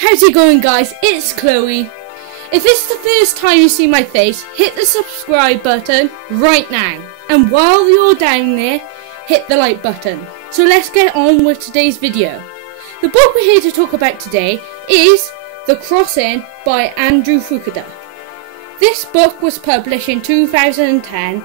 How's it going, guys? It's Chloe. If this is the first time you see my face, hit the subscribe button right now. And while you're down there, hit the like button. So let's get on with today's video. The book we're here to talk about today is The Crossing by Andrew Fukuda. This book was published in 2010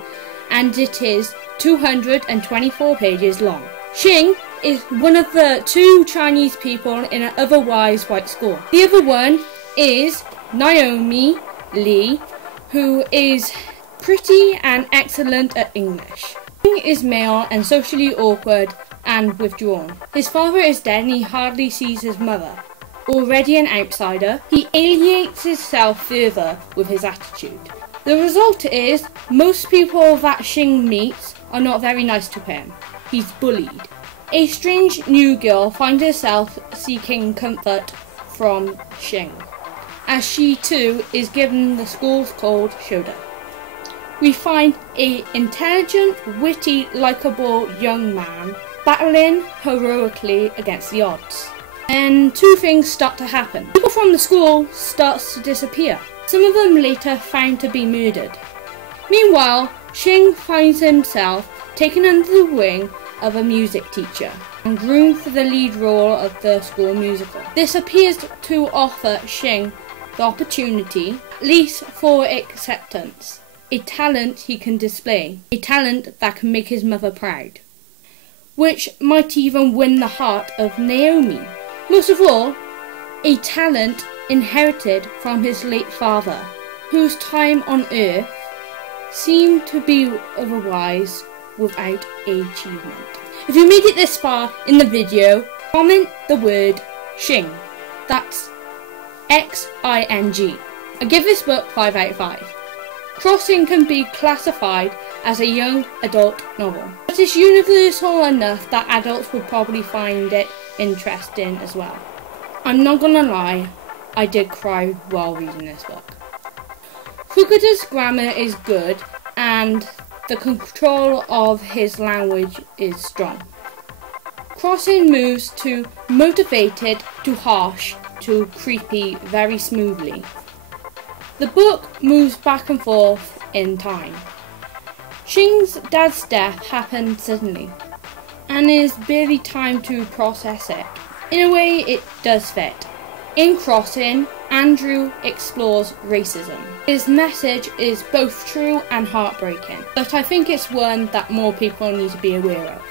and it is 224 pages long. Xing is one of the two Chinese people in an otherwise white school. The other one is Naomi Lee, who is pretty and excellent at English. Xing is male and socially awkward and withdrawn. His father is dead and he hardly sees his mother. Already an outsider, he alienates himself further with his attitude. The result is, most people that Xing meets are not very nice to him. He's bullied. A strange new girl finds herself seeking comfort from Xing, as she too is given the school's cold shoulder. We find an intelligent, witty, likeable young man battling heroically against the odds. And two things start to happen. People from the school starts to disappear. Some of them later found to be murdered. Meanwhile, Xing finds himself taken under the wing of a music teacher and groomed for the lead role of the school musical. This appears to offer Xing the opportunity, at least for acceptance, a talent he can display, a talent that can make his mother proud, which might even win the heart of Naomi. Most of all, a talent inherited from his late father, whose time on earth seemed to be otherwise without achievement. If you made it this far in the video, comment the word Xing. That's Xing. I give this book 5 out of 5. Crossing can be classified as a young adult novel, but it's universal enough that adults would probably find it interesting as well. I'm not gonna lie, I did cry while reading this book. Fukuda's grammar is good and the control of his language is strong. Crossing moves to motivated to harsh to creepy very smoothly. The book moves back and forth in time. Xing's dad's death happened suddenly, and is barely time to process it. In a way, it does fit. In Crossing, Andrew explores racism. His message is both true and heartbreaking, but I think it's one that more people need to be aware of.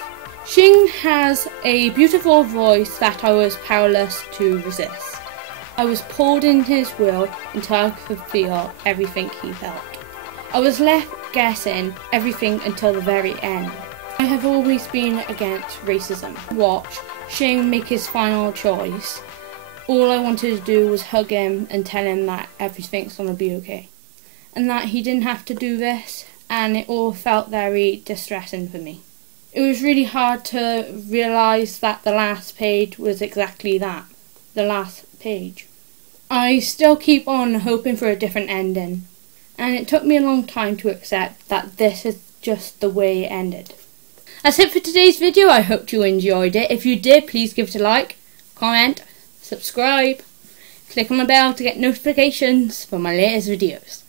Xing has a beautiful voice that I was powerless to resist. I was pulled in his will until I could feel everything he felt. I was left guessing everything until the very end. I have always been against racism. Watch Xing make his final choice. All I wanted to do was hug him and tell him that everything's gonna be okay. And that he didn't have to do this, and it all felt very distressing for me. It was really hard to realise that the last page was exactly that. The last page. I still keep on hoping for a different ending, and it took me a long time to accept that this is just the way it ended. That's it for today's video. I hope you enjoyed it. If you did, please give it a like, comment, subscribe, click on the bell to get notifications for my latest videos.